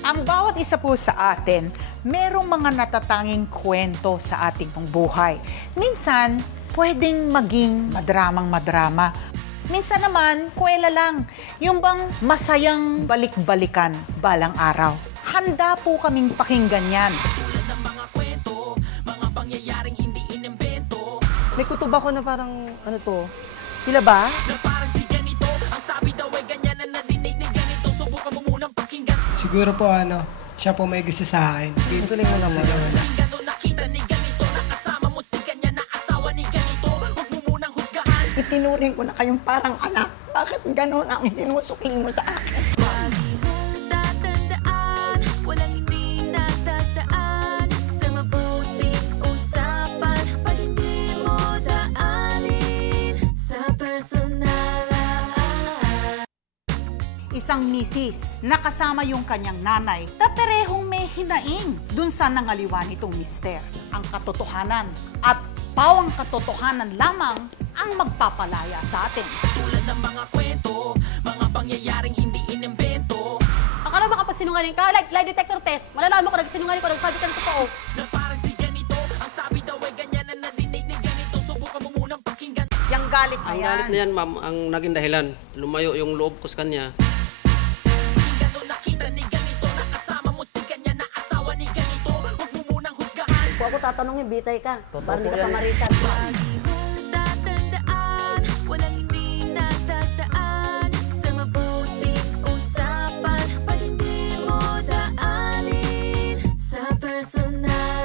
Ang bawat isa po sa atin, merong mga natatanging kwento sa ating pong buhay. Minsan, pwedeng maging madramang-madrama. Minsan naman, kwela lang. Yung bang masayang balik-balikan balang araw. Handa po kaming pakinggan yan. Tulad ng mga kwento, mga pangyayaring hindi inimbento. May kutob ako na parang, ano to? Sila ba? Na parang si ganito, ang sabi daw ay ganyan na nadinig ni ganito. Subukan mo munang pakinggan. Siguro po siya po may gusto sa akin. Ang galing mo naman. Pakinggan o nakita ni ganito, nakasama mo si ganyan na asawa ni ganito. Huwag mo munang husgahan. Itinuring ko na kayong parang anak. Bakit gano'n ang sinusukling mo sa akin? Walang hindi natataan sa mabuting usapan. Pag hindi mo daanin sa personalan. Isang misis na kasama yung kanyang nanay na parehong may hinaing dun sa nangaliwa nitong mister. Ang katotohanan at pawang katotohanan lamang ang magpapalaya sa atin. Tulad ng mga kwento, mga pangyayaring hindi inimbento. Akala ba kapag sinungaling ka, like lie detector test, malalaman ko nagsinungaling ko, nagsabi ka ng totoo. Na parang si ganito, ang sabi daw ay ganyan na nadinig ni ganito. Subukan mo munang pakinggan. Yang galit na Ang yan. galit na yan, ma'am, ang naging dahilan. Lumayo yung loob ko sa kanya. Pakinggan o nakita ni ganito, nakasama mo si ganyan na asawa ni ganito. Huwag mo munang husgahan. Kung ako tatanungin, bitay ka. Totoo Parang hindi po ka yan. pamarisan. Tatandaan, walang hindi natataan sa mabuting usapan. Pag hindi mo daanin sa personalan.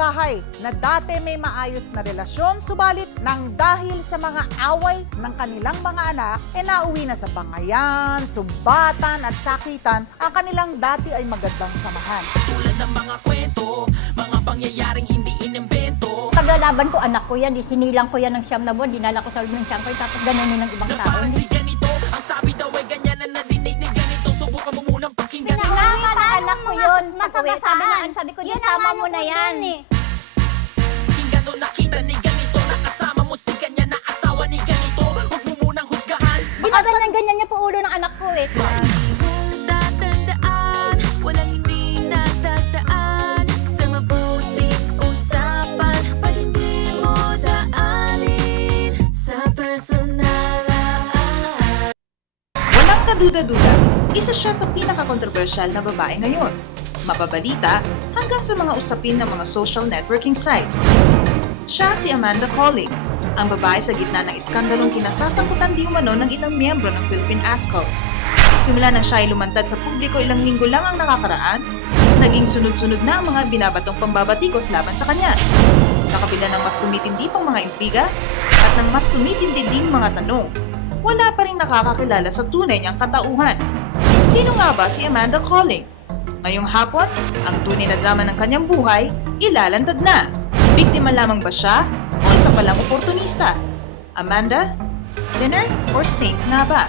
Bahay na dati may maayos na relasyon, subalit nang dahil sa mga away ng kanilang mga anak, nauwi na sa bangayan, sumbatan at sakitan ang kanilang dati ay magandang samahan. Tulad ng mga kwento, mga pangyayaring hindi inimbento. Paglalaban ko, anak ko yan, sinilang ko yan ng siyam na buwan, dinala ko sa loob ng siyangkoy, tapos ganunin ng ibang Na tao. parang si ganito, ang sabi daw ay ganyan na nadinig ni ganito. Subukan mo munang pakinggan. Sinama na anak ko yun. Sabi ko, yan sama mo na yan. Pakinggan o nakita ni ganito, nakasama mo si ganyan na asawa ni ganito. Huwag mo munang husgahan. Baka ganyan-ganyan niya po ulo ng anak ko eh. Tatandaan, walang hindi natataan sa mabuting usapan. Pag hindi mo daanin sa personalan. Walang kaduda-duda, isa siya sa pinaka-controversial na babae ngayon. Mapabalita hanggang sa mga usapin ng mga social networking sites. Siya si Amanda Colling, ang babae sa gitna ng iskandalong kinasasangkutan di umano ng ilang miyembro ng Philippine ASCOs. Simula nang siya ay lumantad sa publiko ilang linggo lang ang nakakaraan, naging sunod-sunod na ang mga binabatong pambabatikos laban sa kanya. Sa kabila ng mas tumitindi pang mga intriga at ng mas tumitindi ding mga tanong, wala pa rin nakakakilala sa tunay niyang katauhan. Sino nga ba si Amanda Colling? Ngayong hapon, ang tunay na drama ng kanyang buhay, ilalantad na. Biktima lamang ba siya o isa palang oportunista? Amanda, sinner or saint nga ba?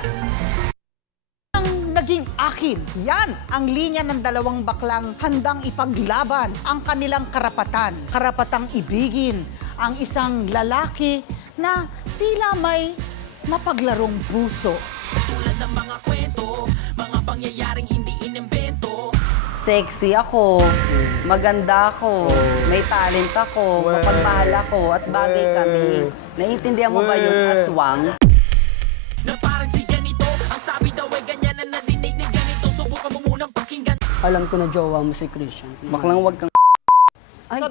Ang naging akin, yan ang linya ng dalawang baklang handang ipaglaban ang kanilang karapatan. Karapatang ibigin ang isang lalaki na tila may mapaglarong puso. Tulad ng mga kwento, mga pangyayaring hindi inimbento. Sexy ako, maganda ako, may talent ako, mapagmahal ako, at bagay kami. Naiintindihan mo ba yun, aswang? Na parang si ganito, ang sabi daw ay ganyan na nadinig ni ganito. Subukan mo munang pakinggan. Alam ko na jowa mo si Christian. Baklang wag kang... Ay,